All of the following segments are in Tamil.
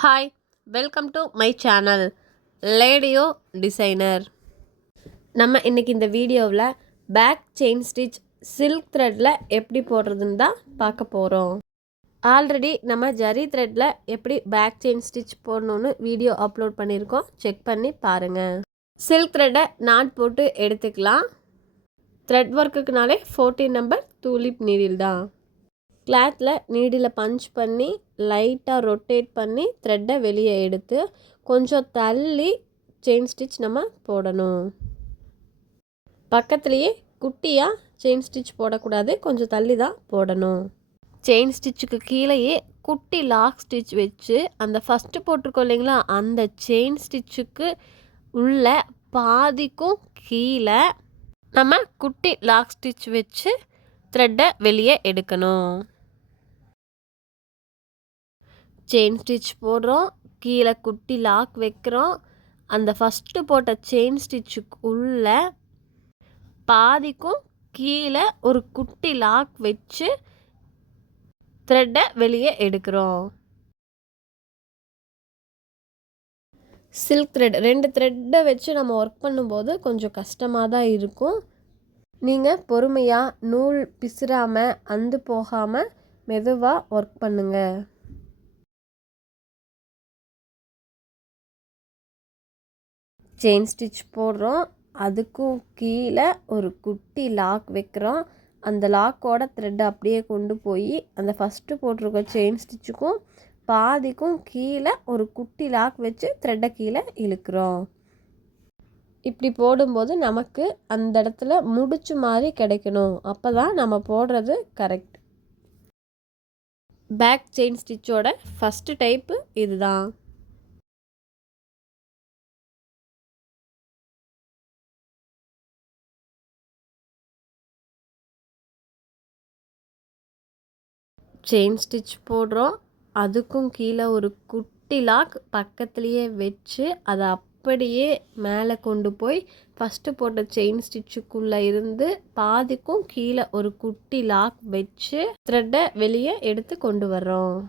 Hi, welcome to my channel லேடியோ டிசைனர். நம்ம இன்றைக்கி இந்த வீடியோவில் பேக் செயின் ஸ்டிச் சில்க் த்ரெட்டில் எப்படி போடுறதுன்னு தான் பார்க்க போகிறோம். ஆல்ரெடி நம்ம ஜரி த்ரெட்டில் எப்படி பேக் செயின் ஸ்டிச் போடணுன்னு வீடியோ அப்லோட் பண்ணியிருக்கோம், செக் பண்ணி பாருங்கள். சில்க் த்ரெட்டை நாட் போட்டு எடுத்துக்கலாம். த்ரெட் ஒர்க்குக்குனாலே 14 நம்பர் டூலிப் நீடில் தான். கிளாத்தில் நீடில் பஞ்ச் பண்ணி லைட்டாக ரொட்டேட் பண்ணி த்ரெட்டை வெளியே எடுத்து கொஞ்சம் தள்ளி செயின் ஸ்டிச் நம்ம போடணும். பக்கத்துலேயே குட்டியாக செயின் ஸ்டிச் போடக்கூடாது, கொஞ்சம் தள்ளி தான் போடணும். செயின் ஸ்டிச்சுக்கு கீழேயே குட்டி லாக் ஸ்டிச் வச்சு அந்த ஃபஸ்ட்டு போட்டிருக்கோம் இல்லைங்களா, அந்த செயின் ஸ்டிச்சுக்கு உள்ள பாதிக்கும் கீழே நம்ம குட்டி லாக் ஸ்டிச் வச்சு த்ரெட்டை வெளியே எடுக்கணும். செயின் ஸ்டிச் போடுறோம், கீழே குட்டி லாக் வைக்கிறோம். அந்த ஃபஸ்ட்டு போட்ட செயின் ஸ்டிச்சுக்கு உள்ள பாதிக்கும் கீழே ஒரு குட்டி லாக் வச்சு த்ரெட்டை வெளியே எடுக்கிறோம். சில்க் த்ரெட் 2 த்ரெட்டை வச்சு நம்ம ஒர்க் பண்ணும்போது கொஞ்சம் கஷ்டமாக தான் இருக்கும். நீங்கள் பொறுமையாக நூல் பிசுறாமல் அந்து போகாமல் மெதுவாக ஒர்க் பண்ணுங்கள். செயின் ஸ்டிச் போடுறோம், அதுக்கும் கீழே ஒரு குட்டி லாக் வைக்கிறோம். அந்த லாக்கோட த்ரெட்டை அப்படியே கொண்டு போய் அந்த ஃபஸ்ட்டு போட்டிருக்க செயின் ஸ்டிச்சுக்கும் பாதிக்கும் கீழே ஒரு குட்டி லாக் வச்சு த்ரெட்டை கீழே இழுக்கிறோம். இப்படி போடும்போது நமக்கு அந்த இடத்துல முடிச்சு மாதிரி கிடைக்கணும். அப்போ தான் நம்ம போடுறது கரெக்ட். பேக் செயின் ஸ்டிச்சோட ஃபஸ்ட்டு டைப்பு இதுதான். செயின் ஸ்டிச் போடுறோம், அதுக்கும் கீழே ஒரு குட்டி லாக் பக்கத்துலேயே வச்சு அதை அப்படியே மேலே கொண்டு போய் ஃபஸ்ட்டு போட்ட செயின் ஸ்டிச்சுக்குள்ளே இருந்து பாதிக்கும் கீழே ஒரு குட்டி லாக் வச்சு த்ரெட்டை வெளியே எடுத்து கொண்டு வர்றோம்.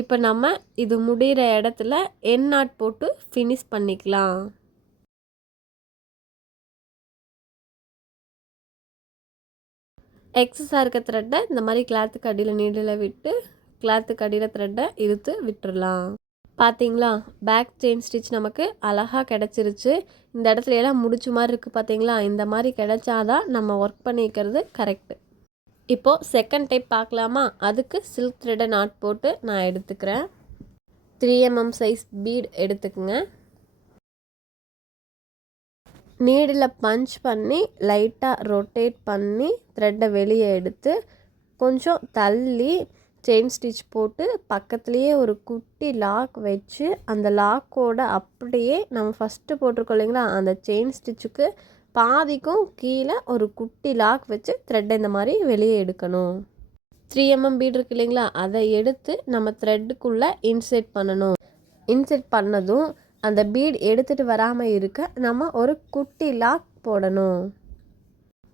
இப்போ நம்ம இது முடிகிற இடத்துல என் நாட் போட்டு ஃபினிஷ் பண்ணிக்கலாம். எக்ஸஸாக இருக்க த்ரெட்டை இந்த மாதிரி கிளாத்துக்கு அடியில் நீடில் விட்டு கிளாத்துக்கு அடியில் த்ரெட்டை இழுத்து விட்டுறலாம். பார்த்தீங்களா, பேக் செயின் ஸ்டிச் நமக்கு அழகாக கிடச்சிருச்சு. இந்த இடத்துல எல்லாம் முடிச்ச மாதிரி இருக்குது பார்த்தீங்களா, இந்த மாதிரி கிடச்சாதான் நம்ம ஒர்க் பண்ணிக்கிறது கரெக்டு. இப்போது செகண்ட் டைப் பார்க்கலாமா. அதுக்கு சில்க் த்ரெட்டை நாட் போட்டு நான் எடுத்துக்கிறேன். 3 mm சைஸ் பீட் எடுத்துக்கங்க. நீடில் பஞ்ச் பண்ணி லைட்டாக ரொட்டேட் பண்ணி த்ரெட்டை வெளியே எடுத்து கொஞ்சம் தள்ளி செயின் ஸ்டிச் போட்டு பக்கத்துலேயே ஒரு குட்டி லாக் வச்சு அந்த லாக்கோட அப்படியே நம்ம ஃபஸ்ட்டு போட்டிருக்கோம் இல்லைங்களா, அந்த செயின் ஸ்டிச்சுக்கு பாதிக்கும் கீழே ஒரு குட்டி லாக் வச்சு த்ரெட்டை இந்த மாதிரி வெளியே எடுக்கணும். 3 mm பீட் இருக்கு இல்லைங்களா, அதை எடுத்து நம்ம த்ரெட்டுக்குள்ளே இன்செர்ட் பண்ணணும். இன்செர்ட் பண்ணதும் அந்த பீட் எடுத்துகிட்டு வராமல் இருக்க நம்ம ஒரு குட்டி லாக் போடணும்.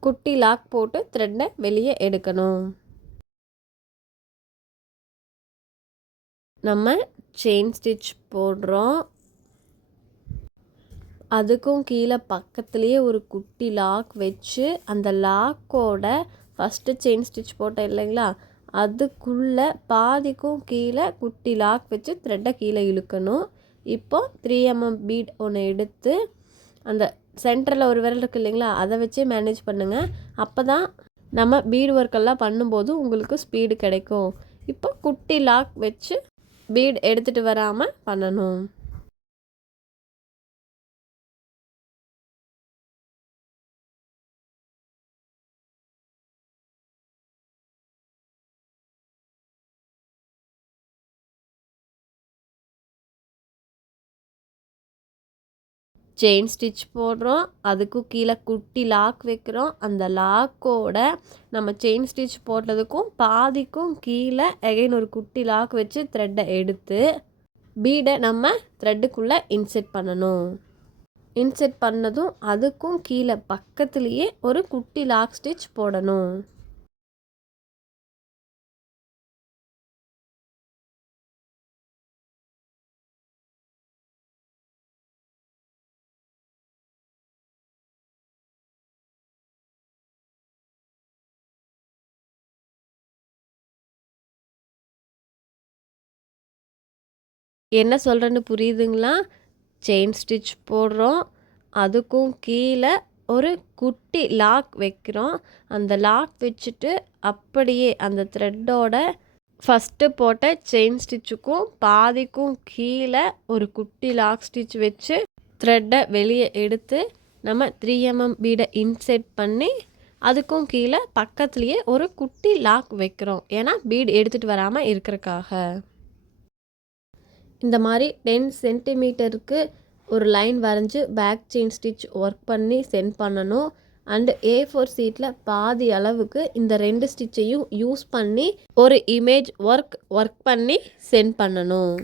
குட்டி லாக் போட்டு த்ரெட்டை வெளியே எடுக்கணும். நம்ம செயின் ஸ்டிச் போடுறோம், அதுக்கும் கீழே பக்கத்துலேயே ஒரு குட்டி லாக் வச்சு அந்த லாக்கோட ஃபஸ்ட்டு செயின் ஸ்டிச் போட்டேன் இல்லைங்களா, அதுக்குள்ளே பாதிக்கும் கீழே குட்டி லாக் வச்சு த்ரெட்டை கீழே இழுக்கணும். இப்போ 3 mm பீட் ஒன்று எடுத்து அந்த சென்டரில் ஒரு விரல் இருக்குது இல்லைங்களா, அதை வச்சே மேனேஜ் பண்ணுங்கள். அப்போ தான் நம்ம பீட் ஒர்க்கெல்லாம் பண்ணும்போது உங்களுக்கு ஸ்பீடு கிடைக்கும். இப்போ குட்டி லாக் வச்சு பீட் எடுத்துகிட்டு வராமல் பண்ணணும். செயின் ஸ்டிச் போடுறோம், அதுக்கும் கீழே குட்டி லாக் வைக்கிறோம். அந்த லாக்கோட நம்ம செயின் ஸ்டிச் போட்டதுக்கும் பாதிக்கும் கீழே எகைன் ஒரு குட்டி லாக் வச்சு த்ரெட்டை எடுத்து பீடை நம்ம த்ரெட்டுக்குள்ளே இன்செர்ட் பண்ணணும். இன்செர்ட் பண்ணதும் அதுக்கும் கீழே பக்கத்துலேயே ஒரு குட்டி லாக் ஸ்டிச் போடணும். என்ன சொல்கிறேன்னு புரியுதுங்களா? செயின் ஸ்டிச் போடுறோம், அதுக்கும் கீழே ஒரு குட்டி லாக் வைக்கிறோம். அந்த லாக் வச்சுட்டு அப்படியே அந்த த்ரெட்டோட ஃபஸ்ட்டு போட்ட செயின் ஸ்டிச்சுக்கும் பாதிக்கும் கீழே ஒரு குட்டி லாக் ஸ்டிச் வச்சு த்ரெட்டை வெளியே எடுத்து நம்ம 3mm பீடை இன்செர்ட் பண்ணி அதுக்கும் கீழே பக்கத்துலேயே ஒரு குட்டி லாக் வைக்கிறோம். ஏன்னா பீடு எடுத்துகிட்டு வராமல் இருக்கிறக்காக. இந்த மாதிரி 10 சென்டிமீட்டருக்கு ஒரு லைன் வரைஞ்சி பேக் செயின் ஸ்டிச் ஒர்க் பண்ணி சென்ட் பண்ணணும். அண்டு A4 சீட்டில் பாதி அளவுக்கு இந்த 2 ஸ்டிச்சையும் யூஸ் பண்ணி ஒரு இமேஜ் ஒர்க் பண்ணி சென்ட் பண்ணணும்.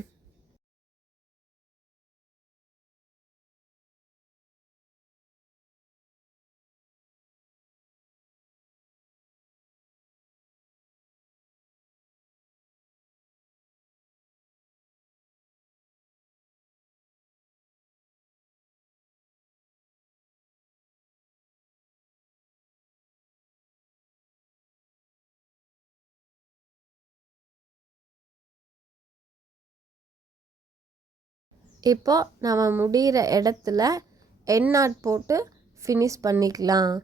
இப்போ நம்ம முடிகிற இடத்துல எண்ட் நாட் போட்டு ஃபினிஷ் பண்ணிக்கலாம்.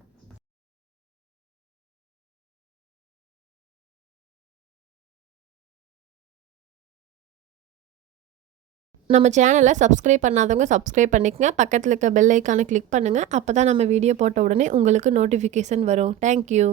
நம்ம சேனலை சப்ஸ்கிரைப் பண்ணாதவங்க சப்ஸ்கிரைப் பண்ணிக்கங்க. பக்கத்தில் இருக்க பெல் ஐக்கானை கிளிக் பண்ணுங்கள். அப்போ தான் நம்ம வீடியோ போட்ட உடனே உங்களுக்கு நோட்டிஃபிகேஷன் வரும். தேங்க்யூ.